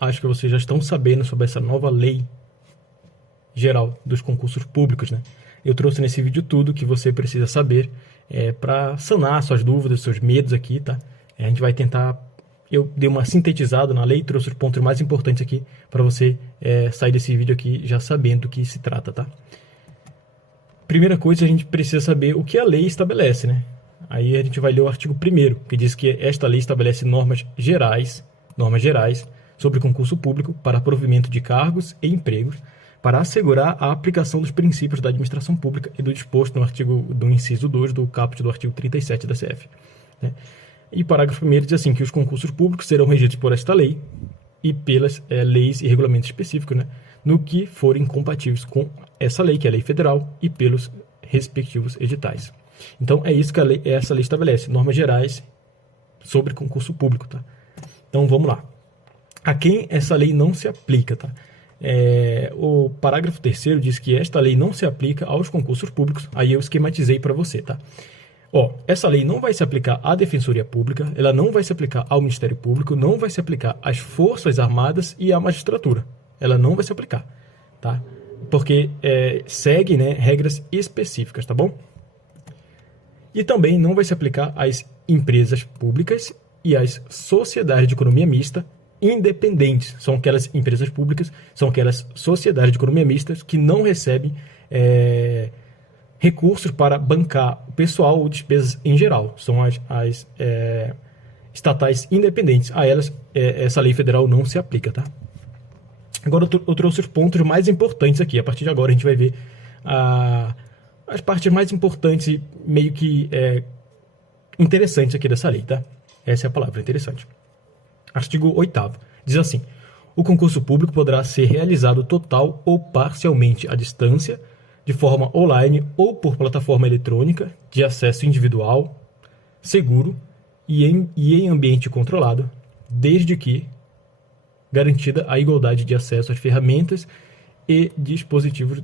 Acho que vocês já estão sabendo sobre essa nova lei geral dos concursos públicos, né? Eu trouxe nesse vídeo tudo que você precisa saber para sanar suas dúvidas, seus medos aqui, tá? A gente vai tentar... Eu dei uma sintetizada na lei, trouxe os pontos mais importantes aqui para você sair desse vídeo aqui já sabendo do que se trata, tá? Primeira coisa, a gente precisa saber o que a lei estabelece, né? Aí a gente vai ler o artigo 1º, que diz que esta lei estabelece normas gerais sobre concurso público para provimento de cargos e empregos, para assegurar a aplicação dos princípios da administração pública e do disposto no artigo do inciso 2 do caput do artigo 37 da CF. Né? E o parágrafo 1º diz assim, que os concursos públicos serão regidos por esta lei e pelas leis e regulamentos específicos, né, no que forem compatíveis com essa lei, que é a lei federal, e pelos respectivos editais. Então, é isso que essa lei estabelece, normas gerais sobre concurso público, tá? Então, vamos lá. A quem essa lei não se aplica, tá? O parágrafo 3º diz que esta lei não se aplica aos concursos públicos. Aí eu esquematizei para você, tá? Essa lei não vai se aplicar à Defensoria Pública, ela não vai se aplicar ao Ministério Público, não vai se aplicar às Forças Armadas e à magistratura. Ela não vai se aplicar, tá? Porque segue, né, regras específicas, tá bom? E também não vai se aplicar às empresas públicas e às sociedades de economia mista independentes. São aquelas empresas públicas, são aquelas sociedades de economia mista que não recebem recursos para bancar o pessoal ou despesas em geral. São as estatais independentes. A elas, essa lei federal não se aplica, tá? Agora eu trouxe os pontos mais importantes aqui. A partir de agora a gente vai ver as partes mais importantes e meio que interessantes aqui dessa lei, tá? Essa é a palavra, interessante. Artigo 8º diz assim: o concurso público poderá ser realizado total ou parcialmente à distância, de forma online ou por plataforma eletrônica, de acesso individual, seguro e em ambiente controlado, desde que garantida a igualdade de acesso às ferramentas e dispositivos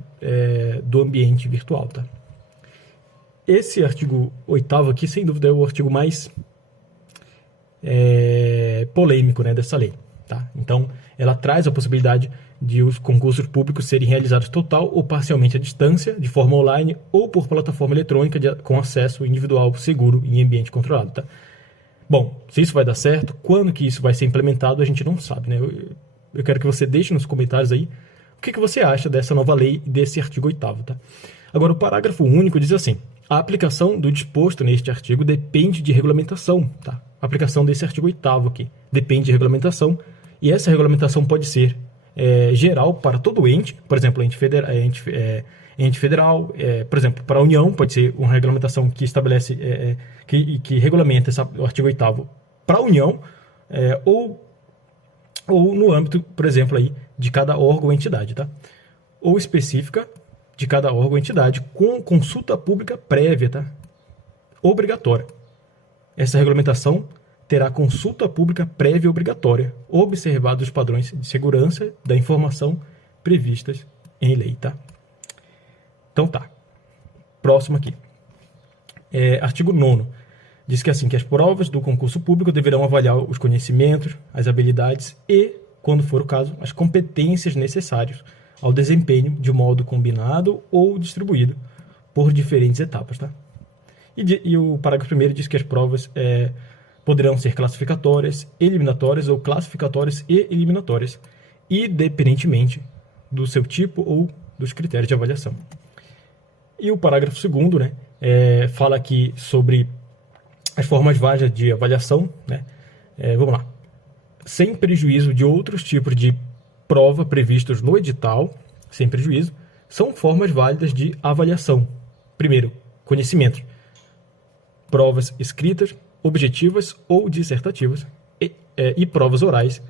do ambiente virtual, tá? Esse artigo 8º aqui, sem dúvida, é o artigo mais polêmico, né, dessa lei, tá? Então, ela traz a possibilidade de os concursos públicos serem realizados total ou parcialmente à distância, de forma online ou por plataforma eletrônica com acesso individual, seguro e em ambiente controlado, tá? Bom, se isso vai dar certo, quando que isso vai ser implementado, a gente não sabe, né? Eu quero que você deixe nos comentários aí o que você acha dessa nova lei e desse artigo 8º, tá? Agora, o parágrafo único diz assim: a aplicação do disposto neste artigo depende de regulamentação, tá? A aplicação desse artigo 8º aqui depende de regulamentação, e essa regulamentação pode ser geral para todo ente, por exemplo, ente federal, por exemplo, para a União, pode ser uma regulamentação que estabelece, que regulamenta o artigo 8º para a União, ou no âmbito, por exemplo, aí, de cada órgão ou entidade, tá? Ou específica de cada órgão ou entidade, com consulta pública prévia, tá? Obrigatória. Essa regulamentação terá consulta pública prévia obrigatória, observados os padrões de segurança da informação previstas em lei, tá? Então tá. Próximo aqui. Artigo 9º. Diz que assim, que as provas do concurso público deverão avaliar os conhecimentos, as habilidades e, quando for o caso, as competências necessárias ao desempenho de modo combinado ou distribuído por diferentes etapas, tá? E o parágrafo 1º diz que as provas poderão ser classificatórias, eliminatórias ou classificatórias e eliminatórias, independentemente do seu tipo ou dos critérios de avaliação. E o parágrafo 2º, né, fala aqui sobre as formas válidas de avaliação, né? Vamos lá. Sem prejuízo de outros tipos de prova previstos no edital, sem prejuízo, são formas válidas de avaliação. Primeiro, conhecimentos. Provas escritas, objetivas ou dissertativas e provas orais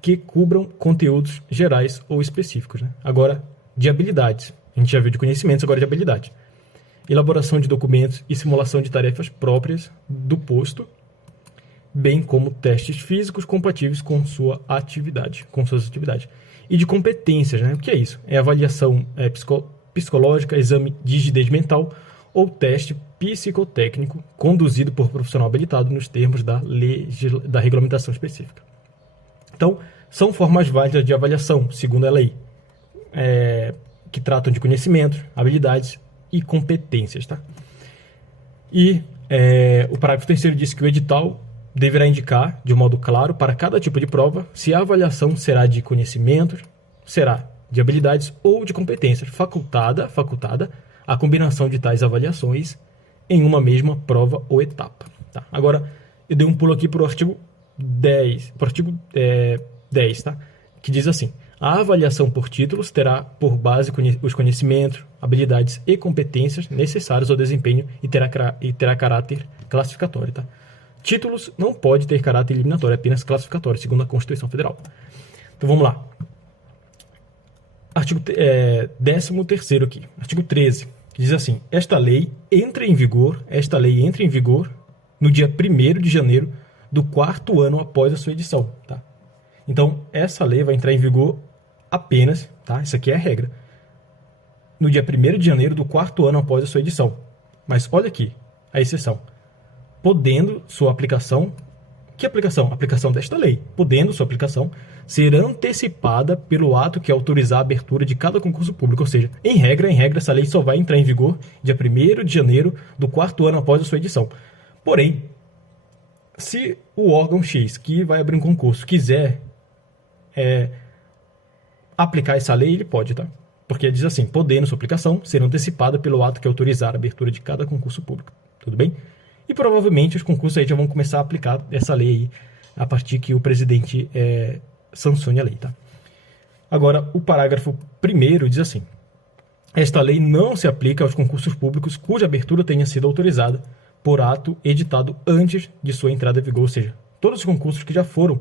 que cubram conteúdos gerais ou específicos, né? Agora, de habilidades. A gente já viu de conhecimentos, agora de habilidade. Elaboração de documentos e simulação de tarefas próprias do posto, bem como testes físicos compatíveis com suas atividades. E de competências, né? O que é isso? É avaliação psicológica, exame de rigidez mental ou teste psicotécnico conduzido por profissional habilitado nos termos da regulamentação específica. Então, são formas válidas de avaliação, segundo a lei, que tratam de conhecimentos, habilidades e competências. Tá? E o parágrafo 3º diz que o edital deverá indicar, de um modo claro, para cada tipo de prova, se a avaliação será de conhecimentos, será de habilidades ou de competências, facultada a combinação de tais avaliações em uma mesma prova ou etapa. Tá? Agora, eu dei um pulo aqui para o artigo 10, tá? Que diz assim: a avaliação por títulos terá por base os conhecimentos, habilidades e competências necessários ao desempenho e terá caráter classificatório. Tá? Títulos não pode ter caráter eliminatório, é apenas classificatório, segundo a Constituição Federal. Então vamos lá. Artigo 13º aqui, artigo 13, que diz assim: esta lei entra em vigor no dia 1º de janeiro do 4º ano após a sua edição. Tá? Então, essa lei vai entrar em vigor apenas, tá? Isso aqui é a regra, no dia 1º de janeiro do 4º ano após a sua edição. Mas olha aqui, a exceção. Podendo sua aplicação... Que aplicação? Aplicação desta lei. Podendo sua aplicação ser antecipada pelo ato que autorizar a abertura de cada concurso público. Ou seja, em regra, essa lei só vai entrar em vigor dia 1º de janeiro do 4º ano após a sua edição. Porém, se o órgão X que vai abrir um concurso quiser aplicar essa lei, ele pode, tá? Porque diz assim: podendo sua aplicação ser antecipada pelo ato que autorizar a abertura de cada concurso público. Tudo bem? E provavelmente os concursos aí já vão começar a aplicar essa lei aí, a partir que o presidente sancione a lei, tá? Agora, o parágrafo 1º diz assim: esta lei não se aplica aos concursos públicos cuja abertura tenha sido autorizada por ato editado antes de sua entrada em vigor. Ou seja, todos os concursos que já foram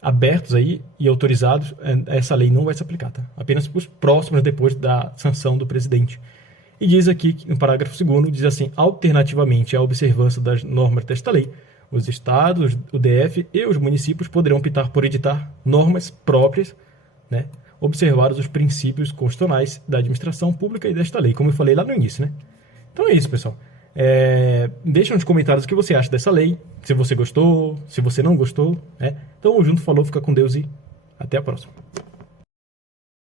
abertos aí e autorizados, essa lei não vai se aplicar, tá? Apenas os próximos depois da sanção do presidente. E diz aqui, no parágrafo 2º, diz assim: alternativamente à observância das normas desta lei, os estados, o DF e os municípios poderão optar por editar normas próprias, né, observados os princípios constitucionais da administração pública e desta lei, como eu falei lá no início, né? Então é isso, pessoal. Deixa nos comentários o que você acha dessa lei, se você gostou, se você não gostou, né? Então, junto, falou, fica com Deus e até a próxima.